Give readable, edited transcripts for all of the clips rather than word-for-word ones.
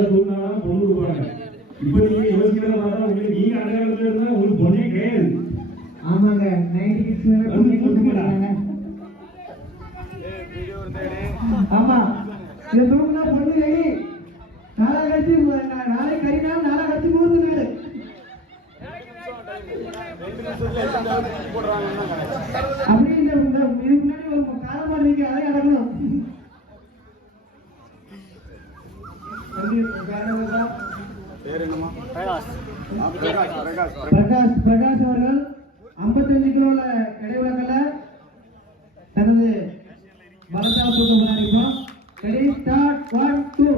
காலத்துல தூங்கினாலும் பொண்ணு கொடுப்பாங்க. இப்ப நீங்க யோசிக்கிறத பார்த்தா உங்களுக்கு நீங்க அந்த காலத்துல இருந்தா உங்களுக்கு பொண்ணே கிடையாது. ஆமாங்க 90 கிட்ஸ் பொண்ணே கொடுக்க மாட்டாங்க. ஆமா இது தூங்கினா பொண்ணு ரெடி. நாளை கழிச்சு நாளை கறிநாள், நாளை கழிச்சு 3 நாள். அப்படி இந்த இது முன்னாடி ஒரு காலமா நீங்க அதை அடக்கணும். பிரகாஷ் அவர்கள் 55 கிலோல இடைவிலக்கல தனது பலத்தால் தூக்க போராடிப்போம். ரெடி ஸ்டார்ட் 1 2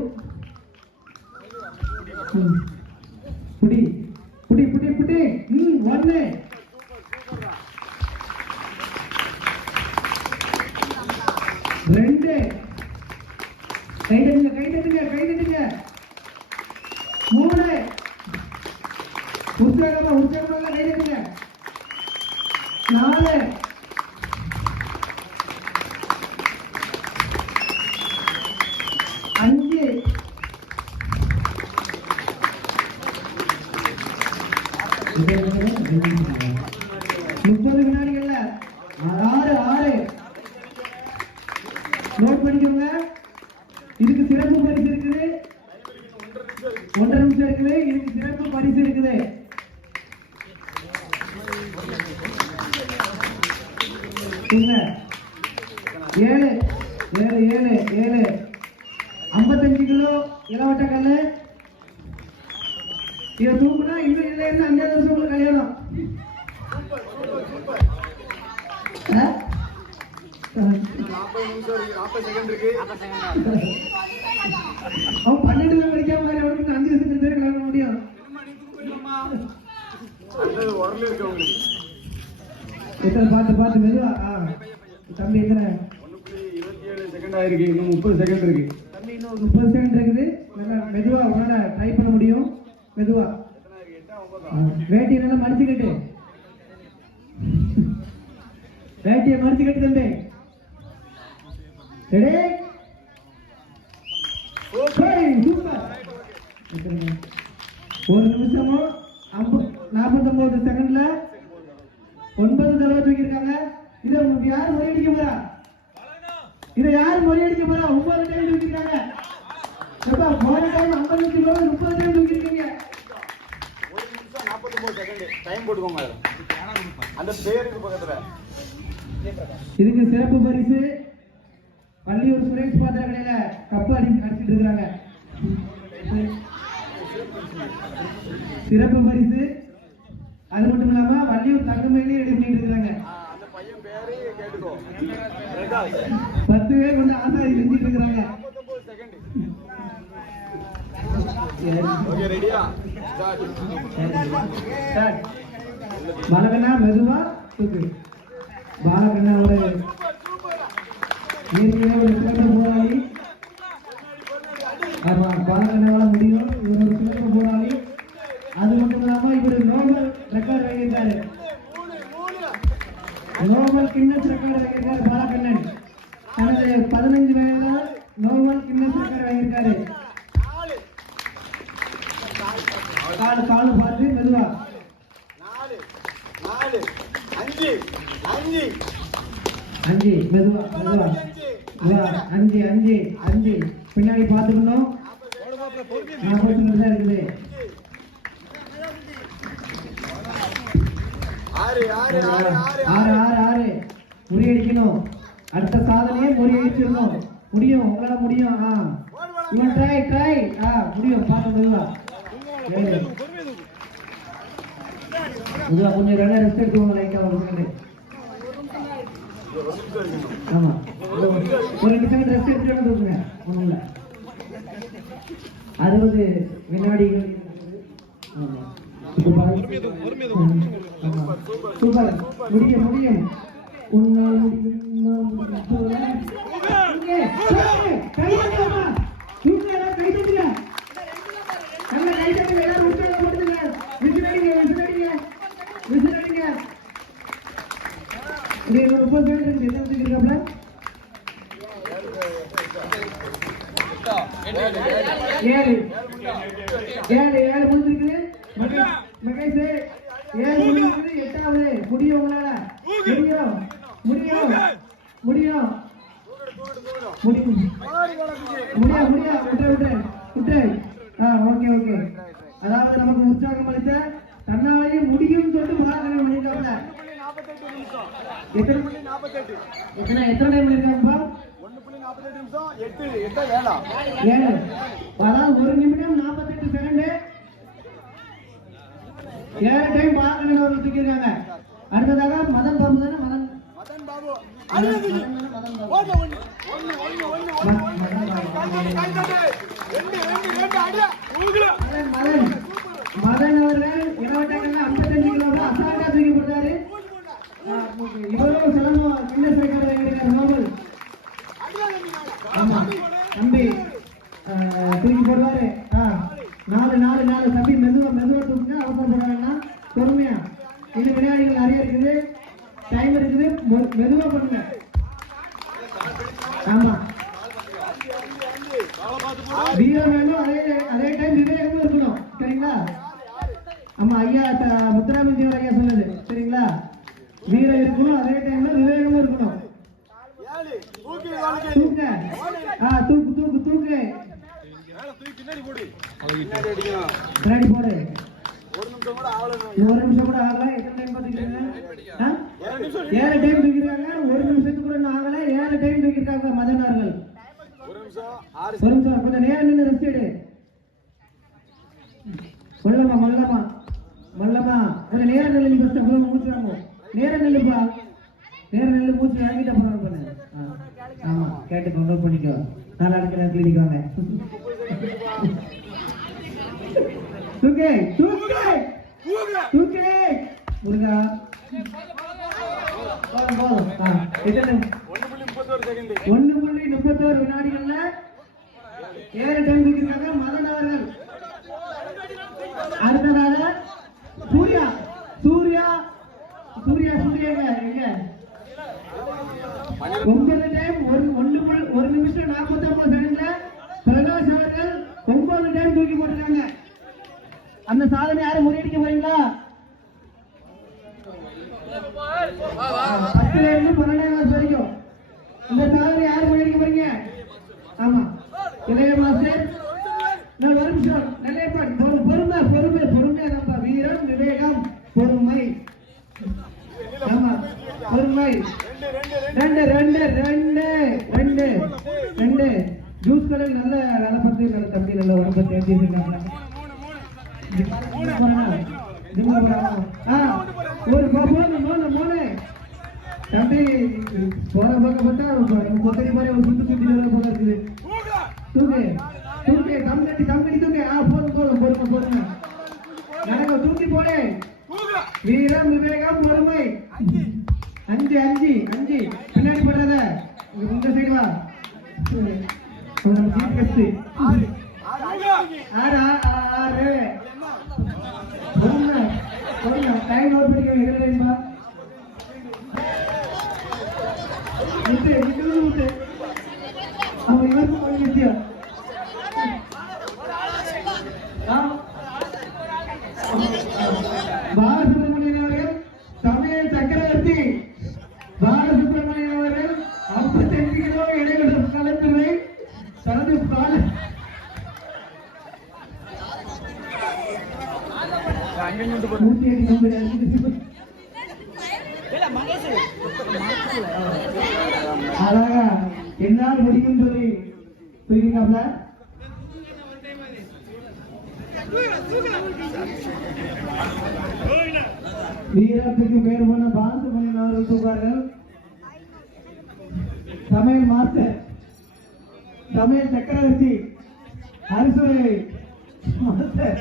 புடி புடி புடி புடி 1 2 கைதட்டுங்க 3 உற்சாகமா கைதட்டுங்க 4 5 30 வினாடிகள்ல 6 நோட் பண்ணிக்கோங்க. இதுக்கு சிறப்பு பரிசு இருக்குது. 1.5 நிமிஷம் இருக்குது. இதுக்கு சிறப்பு பரிசு இருக்குது. சொல்லுங்க 7 55 கிலோ இளவட்ட கல்லு. இதை தூக்குனா இன்னும் இல்லை 5 வருஷம் உங்களுக்கு கல்யாணம். அவன் 12 படிக்காம அவனுக்கு 5 வருஷத்துக்கு கல்யாணம் முடியும். பார்த்து மெதுவா தம்பி எத்தனை 27 செகண்ட் ஆயிருக்கு. இன்னும் 30 செகண்ட் இருக்கு தம்பி. இன்னும் 30 செகண்ட் இருக்குது. மெதுவா உன்னால ட்ரை பண்ண முடியும். மெதுவா வேட்டியை நல்லா மடிச்சுக்கிட்டு தம்பி. Ready super. 1 நிமிஷமும் 49 செகண்ட்ல 9 தடவை தூக்கியிருக்காங்க. இதை உங்களுக்கு யார் முறையடிக்க போறா? 9 டைம் தூக்கிருக்காங்க. போன டைம் 50 கிலோ 30 டைம் தூக்கிருக்கீங்க. 1 நிமிஷம் 49 செகண்ட் டைம் போட்டுக்கோங்க. அந்த பேருக்கு பக்கத்துல இதுக்கு சிறப்பு பரிசு பள்ளியூர் சுரேஷ் பாத்திர கடையில கப்பு அடிச்சுட்டு இருக்கிறாங்க. சிறப்பு பரிசு அது மட்டும் இல்லாம வள்ளியூர் தங்கமயிலையும் ரெடி பண்ணிட்டு இருக்காங்க. 10 பேர் வந்து ஆசாரி செஞ்சுட்டு இருக்கிறாங்க. பாலகண்ணா மெதுவா தூக்கு. பாலகண்ணாவோட இயற்கையாக ஒரு சிறந்த போராளி. ஆமா பாலகண்ணாவால முடியும். இவர் ஒரு சிறந்த போராளி. அது மட்டும் இல்லாம இவர் நோபல் ரெக்கார்டு வாங்கியிருக்காரு. நோபல் கின்னஸ் ரெக்கார்டு வாங்கியிருக்காரு பாலகண்ணன். தனது 15 வயதுல நோபல் கின்னஸ் ரெக்கார்டு வாங்கியிருக்காரு. காலு பார்த்து மெதுவா 5 மெதுவா 5 பின்னாடி பார்த்துக்கணும். 40 நிமிஷம் இருக்குது. 6 முறியடிக்கணும். அடுத்த சாதனையே முறியடிச்சிடணும். முடியும், உங்களால முடியும். இவன் ட்ரை முடியும். பார்த்து மெதுவா கொஞ்சம் ரெஸ்ட் எடுத்துக்கோங்க. லைட்டா ஒரு ஆமா ஒரு 2 செகண்ட் ரெஸ்ட் எடுத்துட்டு தூக்குங்க. ஒண்ணும் இல்ல 60 வினாடிகள். ஆமா சூப்பர். முடியும். உன்னால் முடியும். இருக்காப்ல 7 ஏழு முடிஞ்சிருக்குது. மகேஷ் 7 முடிஞ்சிருக்குது. 8வது முடியும் உங்களால. முடியும் முடியும் முடியும் விட்டு. Okay okay. அதாவது நமக்கு உற்சாகம் அளித்த தன்னாலையும் முடியும் சொல்லிட்டு முகாரணம் பண்ணிருக்காங்க. எத்தனை டைம் பண்ணிருக்காங்கப்பா? 1.48 நிமிஷம் 8 வேலை 7. அதாவது 1 நிமிடம் 48 செகண்ட் 7 டைம் பாக்கணும் அவர்கள் தூக்கிருக்காங்க. அடுத்ததாக மதன் பாபு தானே? மதன் பாபு மதன் அவர்கள் 55 கிலோ அசால்ட்டா தூக்கி போட்டாரு. இவரும் சிலம்பம் கின்னஸ் ரெக்கார்ட் வாங்கியிருக்காரு நோபல். ஆமா தம்பி தூக்கி போடுவாரு. 4 தம்பி மெதுவா தூக்குங்க. அவசரப்படாங்கன்னா பொறுமையா. இன்னும் விளையாடிகள் நிறைய இருக்குது, டைம் இருக்குது, மெதுவா பண்ணுங்க. ஆமா வீரம் வேணும், அதே டைம் விவேகமும் இருக்கணும். சரிங்களா? ஆமா ஐயா முத்துராமலிங்க ஐயா சொன்னது சரிங்களா? வீரம் இருக்கணும், அதே டைம்ல விவேகமும் இருக்கணும். தூக்கு தூக்கு தூக்கு பின்னாடி போடு. 1 நிமிஷம் கூட ஆகல. எத்தனை டைம் பாத்துக்கிறீங்க? 7 டைம் தூக்கிருக்காங்க. 1 நிமிஷத்துக்கு கூட ஆகல. 7 டைம் தூக்கிருக்காங்க மதன் அவர்கள். 1 நிமிஷம் கொஞ்சம் நேரம் நின்று ரெஸ்ட் எடு. மல்லமா கொஞ்சம் நேரம் நில்லு. ஃபர்ஸ்ட் அப்புறம் மூச்சுறாங்க. நேரம் நில்லுப்பா. நேரம் நில்லு. மூச்சு வாங்கிட்டு அப்புறம் பண்ணு. ஆமா கேட்டு நோட் பண்ணிக்கோ. 4 அடுத்த நேரத்தில் நிற்காங்க. தூக்கு முருகா. போதும். 1.31 வினாடிகள்ல 7 டைம் தூக்கிருக்காங்க மதன் அவர்கள். அடுத்ததாக சூர்யா எங்க 9 டைம் 1 நிமிஷம் 49 செகண்ட்ல பிரகாஷ் அவர்கள் 9 டைம் தூக்கி போட்டிருக்காங்க. அந்த சாதனை யாரும் முறியடிக்க போறீங்களா? 10ல இருந்து 12ஆம் கிளாஸ் வரைக்கும் இந்த சாதனை யாரும் முறியடிக்க போறீங்க? ஆமா இளைய மாஸ்டர் நான் ஒரு நிமிஷம் நிலையப்பாடு பொறுமை நம்ம வீரம் விவேகம் பொறுமை. ஆமா பொறுமை. 2 ஜூஸ் கடையில் நல்ல வேலை பார்த்து நல்ல தம்பி நல்ல உடம்பை தேர்ச்சி இருக்காங்க. ஒரு மூணு தம்பி போற பக்கம் பார்த்தா கொத்தடி மாதிரி ஒரு சுத்து சுத்தி போல இருக்குது. தூக்கு தம்பி தூக்கு. போதும் பொறுமை நடக்க தூக்கி போடு. வீரம் விவேகம் பொறுமை. 5 பின்னாடி போடுறத இந்த சைடு வா. 6 டைம் நோட் பண்ணிக்கோ. எங்க டைம்பா முட்டு அவங்க இவருக்கும் பண்ணிச்சியா? பாலசுப்ரமணியன் அவர்கள் சமையல் சக்கரவர்த்தி. பாலசுப்ரமணியன் அவர்கள் 55 கிலோ எடையுள்ள கலந்துரை தனது அழகா என்னால் முடியும் சொல்லி புரியுங்களா? வீரத்துக்கு பேர் போன பாலசுப்ரமணியன் அவர்கள் தூக்குவார்கள். சமையல் மாஸ்டர் சமையல் சக்கரவர்த்தி அரிசுரை மாஸ்டர்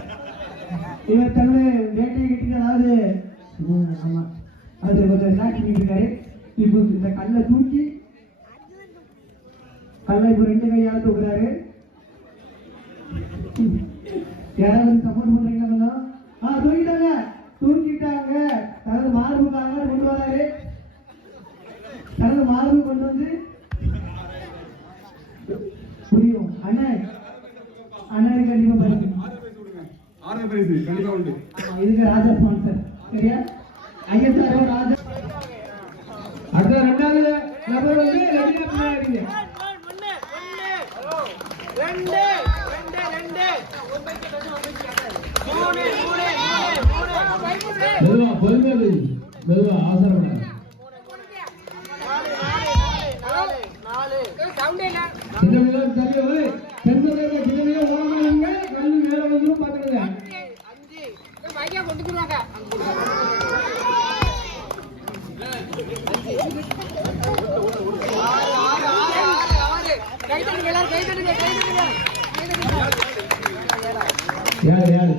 இவர் தன்னுடைய வேட்டையை கட்டிட்டு அதாவது ஆமா அது கொஞ்சம் ஸ்டார்ட் இருக்காரு. இப்போ இந்த கல்லை தூக்கி கல்லை இப்போ 2 கையால தூக்குறாரு. யாராவது சப்போர்ட் பண்றீங்களா? தூக்கிட்டாங்க. தனது மார்புக்காக கொண்டு வராரு. தனது மார்பு கொண்டு வந்து புரியும் அண்ணே அண்ணனுக்கு கண்டிப்பா பரிசு. ஆறு பரிசு கண்டிப்பா உண்டு. ஆமா, இதுக்கு ராஜா ஸ்பான்சர். சரியா? ஐஎஸ்ஆர் ராஜா. அடுத்த ரெண்டாவது நபர் வந்து ரெடியா பண்ணாதீங்க. மெதுவா மெதுவா அவசரப்படாத. சின்ன மிளகு தள்ளி பெண்களுக்கு சின்ன மிளகு ஓடாம கல்லு மேல வந்து பாத்துக்கங்க. யாரு யாரு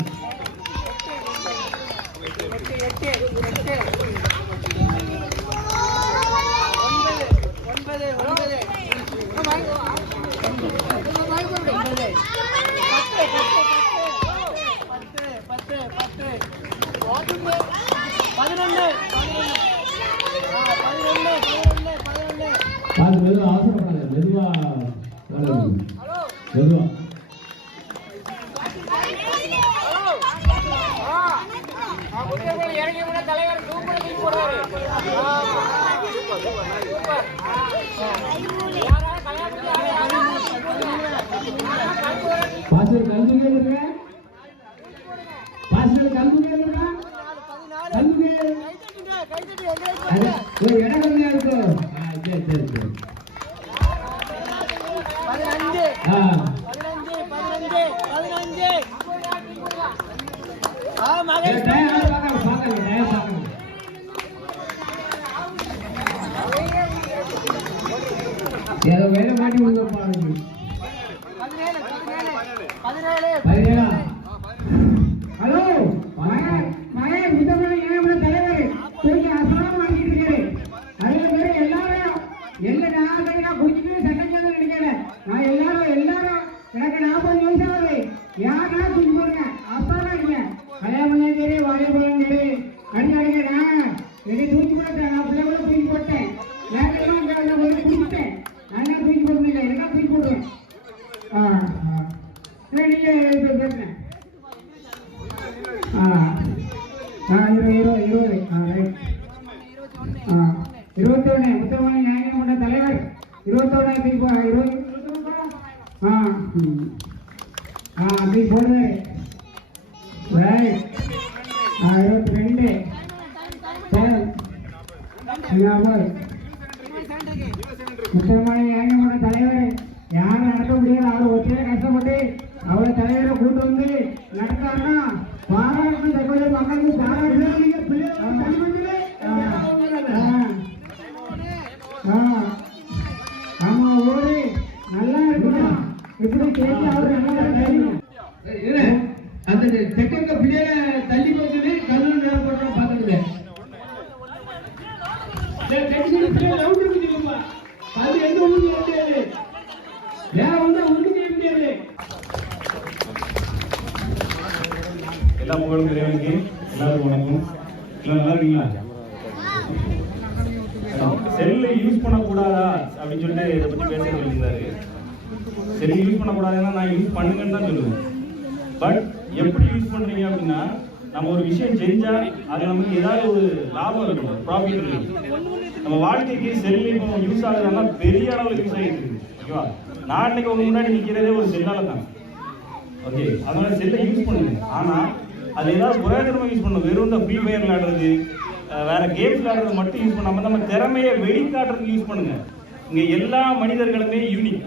மெதுவா அவசரப்படாத. மெதுவா மெதுவா பாஸ்டர் கல்வி கேளுங்க. பாஸ்டர் கல்வி கேளுங்க. கல்வி இடம் கம்மியா இருக்கும். சரி சரி சரி. 15 ஏதோ வேலை மாட்டி விடுங்கப்பா. 17 ஹலோ மகன் மிதமான ஏழை தலைவர் கொஞ்சம் அசலாம வாங்கிட்டு இருக்காரு. அதே மாதிரி எல்லாரும் நான் குடிச்சிட்டு சட்டம் நினைக்கல. நான் எல்லாரும் எனக்கு 40 வயசு ஆகுது. யாருன்னா தூக்கி போடுங்க. அசாலா இருங்க. கல்யாணம் பண்ண சரி வாழைப்பழம் சரி கண்காணிக்க நான் என்னை தூக்கி போட்டேன். நான் பிள்ளை கூட தூக்கி போட்டேன். குடிச்சிட்டேன். நான் என்ன தூக்கி போடுறீங்க? என்ன தூக்கி போடுவேன். நீங்க பேசுறேன். 21 முத்தமணி ஞானமன்ற தலைவர் 21 போடுவாரு. 22 முத்தமணி ஞானமன்ற தலைவர் யாரும் நடத்த முடியாது. அவர் ஒற்றைய கஷ்டப்பட்டு அவரை தலைவரை கூட்டு வந்து நடத்தாருன்னா பாராட்டு தகவலை மக்களுக்கு பாராட்டு. ஆமா ஓடு நல்லா இருக்கணும். இப்படி கேட்டு அவரு அந்த தெக்க பிள்ளைய தள்ளி போட்டு கல்லூரி நேரப்பட்ட பாத்துக்கல. அது எந்த ஊருக்கு முடியாது. வேற ஒண்ணு ஒண்ணுமே முடியாது. எல்லா புகழும் இறைவனுக்கு. எல்லாருக்கும் வணக்கம். எல்லாம் நல்லா இருக்கீங்களா? செல்லை யூஸ் பண்ணக்கூடாதா அப்படின்னு சொல்லிட்டு இதை பற்றி பேச சொல்லியிருந்தாரு. செல்லை யூஸ் பண்ணக்கூடாதுன்னா நான் யூஸ் பண்ணுங்கன்னு தான் சொல்லுவேன். பட் எப்படி யூஸ் பண்றீங்க அப்படின்னா, நம்ம ஒரு விஷயம் செஞ்சா அது நமக்கு ஏதாவது ஒரு லாபம் இருக்கணும், ப்ராஃபிட் இருக்கணும். நம்ம வாழ்க்கைக்கு செல்லு இப்போ யூஸ் ஆகுதுன்னா பெரிய அளவில் யூஸ் ஆகிட்டு இருக்கு. ஓகேவா? நான் இன்னைக்கு உங்க முன்னாடி நிற்கிறதே ஒரு செல்லால தான். ஓகே, அதனால செல்லை யூஸ் பண்ணுங்க. ஆனா அது ஏதாவது புரோஜனமா யூஸ் பண்ணணும். வெறும் இந்த ஃப்ரீ ஃபயர் விளையாடுறது, வேற கேம்ஸ் விளையாடுறது மட்டும் யூஸ் பண்ணாம நம்ம திறமையை வெளிக்காட்டுறதுக்கு யூஸ் பண்ணுங்க. இங்க எல்லா மனிதர்களுமே யூனிக்.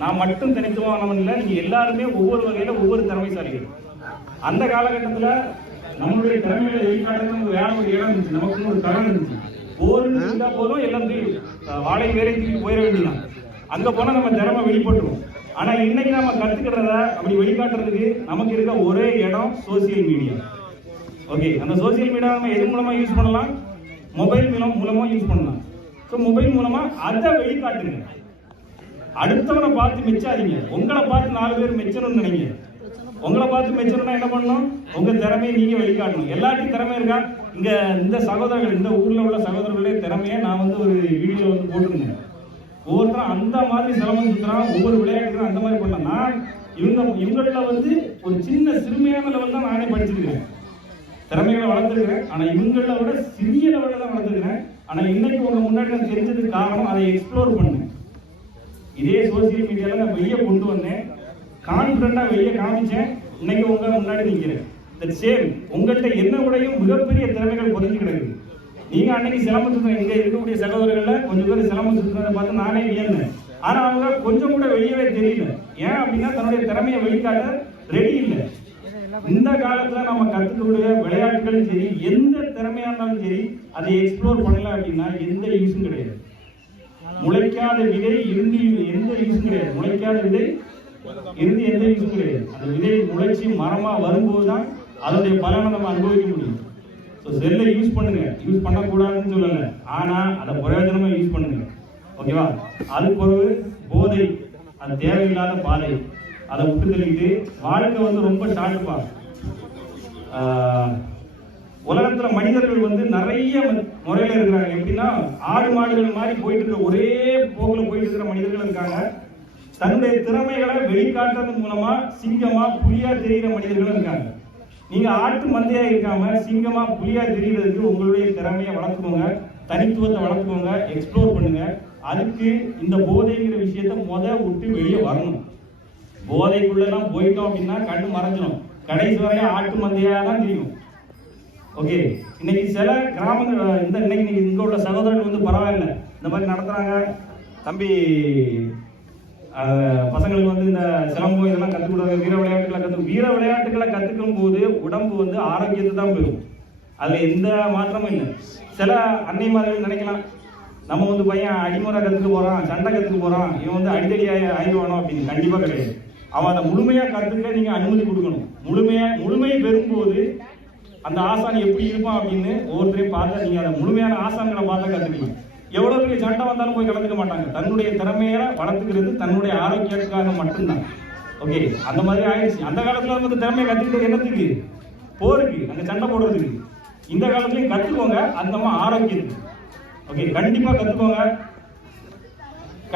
நான் மட்டும் தனித்துவமானவன் இல்லை. நீங்க எல்லாருமே ஒவ்வொரு வகையில ஒவ்வொரு திறமைசாலிகள். அந்த காலகட்டத்தில் நம்மளுடைய திறமையை வெளிக்காட்டுறது வேற ஒரு இடம் இருந்துச்சு. நமக்கு ஒரு தரம் இருந்துச்சு. ஒவ்வொரு இருந்தா போதும் எல்லாம் வாழை வேலை தூக்கி போயிட வேண்டியதான். அங்க போனா நம்ம திறமை வெளிப்பட்டுரும். ஆனா இன்னைக்கு நம்ம கத்துக்கிறத அப்படி வெளிக்காட்டுறதுக்கு நமக்கு இருக்க ஒரே இடம் சோசியல் மீடியா. ஓகே, அந்த சோசியல் மீடியா நம்ம எது மூலமா யூஸ் பண்ணலாம்? மொபைல் மூலமா யூஸ் பண்ணலாம். ஸோ மொபைல் மூலமா அதை வெளிக்காட்டுங்க. அடுத்தவனை பார்த்து மெச்சாதீங்க. உங்களை பார்த்து 4 பேர் மெச்சணும்னு நினைங்க. உங்களை பார்த்து மெச்சணும்னா என்ன பண்ணணும்? உங்க திறமையை நீங்க வெளிக்காட்டணும். எல்லாருக்கும் திறமை இருக்கா? இங்க இந்த சகோதரர்கள், இந்த ஊர்ல உள்ள சகோதரர்களுடைய திறமையை நான் ஒரு வீடியோல போட்டுருந்தேன். ஒவ்வொருத்தரும் அந்த மாதிரி சிரமம் சுத்துறான், ஒவ்வொரு விளையாட்டுக்கும் அந்த மாதிரி பண்ணலாம். நான் இவங்கள வந்து ஒரு சின்ன சிறுமையான லெவல் தான் நானே படிச்சிருக்கிறேன். திறமைகளை வளர்த்துருக்கிறேன். ஆனா இவங்கள விட சிறிய லெவலில் தான் வளர்த்துருக்கிறேன். ஆனா இன்னைக்கு உங்க முன்னாடி நான் தெரிஞ்சதுக்கு காரணம் அதை எக்ஸ்ப்ளோர் பண்ணேன். இதே சோசியல் மீடியால நான் வெளியே கொண்டு வந்தேன், கான்பிடண்டா வெளியே காமிச்சேன். இன்னைக்கு உங்க முன்னாடி நிற்கிறேன். சேம் உங்கள்கிட்ட என்ன விடையும் மிகப்பெரிய திறமைகள் புரிஞ்சு கிடக்குது. நீங்க அன்னைக்கு சிலம்பம் சுத்தம் இங்க இருக்கக்கூடிய சகோதரர்கள கொஞ்சம் பேர் சிலம்பம் சுத்துறதை பார்த்து நானே வியந்தேன். ஆனா அவங்க கொஞ்சம் கூட வெளியவே தெரியல. ஏன் அப்படின்னா தன்னுடைய திறமையை வெளிக்காட்ட ரெடி இல்லை. இந்த காலத்துல நம்ம கத்துக்கக்கூடிய விளையாட்டுகளும் சரி, எந்த திறமையா இருந்தாலும் சரி, அதை எக்ஸ்ப்ளோர் பண்ணல அப்படின்னா எந்த யூஸும் கிடையாது. முளைக்காத விதை இருந்து எந்த யூஸும் கிடையாது. முளைக்காத விதை இருந்து எந்த யூஸும் கிடையாது. அந்த விதை முளைச்சி மரமா வரும்போது தான் அதனுடைய பலனை நம்ம அனுபவிக்க முடியும். செல்லை யூஸ் பண்ணுங்க, யூஸ் பண்ணக்கூடாதுன்னு சொல்லல, ஆனா அதை பிரயோஜனமா யூஸ் பண்ணுங்க. ஓகேவா? அது பிறகு போதை, அது தேவையில்லாத பாதை, அதை விட்டு தள்ளிட்டு வாழ்க்கை வந்து ரொம்ப ஷார்ட்பா. உலகத்துல மனிதர்கள் வந்து நிறைய முறையில இருக்கிறாங்க. எப்படின்னா ஆடு மாடுகள் மாதிரி போயிட்டு இருக்க, ஒரே போக்குல போயிட்டு இருக்கிற மனிதர்கள் இருக்காங்க. தன்னுடைய திறமைகளை வெளிக்காட்டுறது மூலமா சிங்கமா புலியா தெரிகிற மனிதர்களும் இருக்காங்க. நீங்க ஆட்டு மந்தையா இருக்காம சிங்கமா புலியா தெரிகிறதுக்கு உங்களுடைய திறமையை வளர்த்துக்கோங்க, தனித்துவத்தை வளர்த்துக்கோங்க, எக்ஸ்ப்ளோர் பண்ணுங்க. அதுக்கு இந்த போதைங்கிற விஷயத்த விட்டு வெளியே வரணும். போதைக்குள்ளெல்லாம் போயிட்டோம் அப்படின்னா கண்ணு மறைஞ்சிடும். கடைசி வரையும் ஆட்டு மந்தையா தான் தெரியும். ஓகே, இன்னைக்கு சில கிராமங்கள் இன்னைக்கு இங்க உள்ள சகோதரர்கள் வந்து பரவாயில்ல, இந்த மாதிரி நடத்துறாங்க. தம்பி பசங்களுக்கு வந்து இந்த சிலம்பம் இதெல்லாம் கற்றுக் கொடுக்குறது, வீர விளையாட்டுகளை கற்றுக்கும் போது உடம்பு வந்து ஆரோக்கியத்தை தான் பெறும். அதுல எந்த மாற்றமும் இல்லை. சில அன்னைமார்கள் நினைக்கலாம், நம்ம வந்து பையன் அடிமுறை கற்றுக்க போறான், சண்டை கற்றுக்க போறான், இவன் வந்து அடிக்கடி ஆயிடுவானோ அப்படின்னு. கண்டிப்பா கிடையாது. அவன் அதை முழுமையா கற்றுக்க நீங்க அனுமதி கொடுக்கணும். முழுமையை பெறும்போது அந்த ஆசான் எப்படி இருப்பான் அப்படின்னு ஒவ்வொருத்தரையும் பார்த்தா நீங்க அதை முழுமையான ஆசான்களை பார்த்தா கற்றுக்கலாம். எவ்வளவு பெரிய சண்டை வந்தாலும் போய் கலந்துக்க மாட்டாங்க. தன்னுடைய திறமையை வளர்த்துக்கிறது தன்னுடைய ஆரோக்கியத்துக்காக மட்டும்தான். ஓகே, அந்த மாதிரி ஆயிடுச்சு. அந்த காலத்துல வந்து திறமையை கத்துக்கிட்டு என்னத்துக்கு? போருக்கு, அங்க சண்டை போடுறதுக்கு. இந்த காலத்துலயும் கத்துக்கோங்க, அது நம்ம ஆரோக்கியத்துக்கு. ஓகே, கண்டிப்பா கத்துக்கோங்க.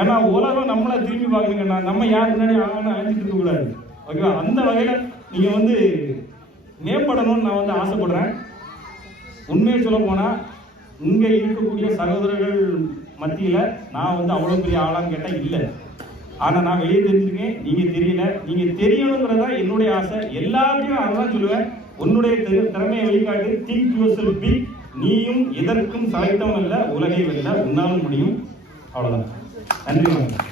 ஏன்னா உலகம் நம்மளை திரும்பி பார்க்கணுங்கன்னா நம்ம யாருக்கு முன்னாடி அழைஞ்சிட்டு இருக்க கூடாது. ஓகேவா? அந்த வகையில நீங்க வந்து மேம்படணும்னு நான் வந்து ஆசைப்படுறேன். உண்மையை சொல்ல போனா இங்க இருக்கக்கூடிய சகோதரர்கள் மத்தியில நான் வந்து அவ்வளவு பெரிய ஆளான்னு கேட்டா இல்லை. ஆனா நான் வெளியே தெரிஞ்சிருக்கேன், நீங்க தெரியல. நீங்க தெரியணுங்கிறதா என்னுடைய ஆசை. எல்லாத்தையும் அதான் சொல்லுவேன், உன்னுடைய திறமையை வெளிக்காட்டு. Think yourself big. நீயும் எதற்கும் சளைத்தவன் அல்ல, உலகை வெல்ல உன்னாலும் முடியும். அவ்வளவுதான். நன்றி, வணக்கம்.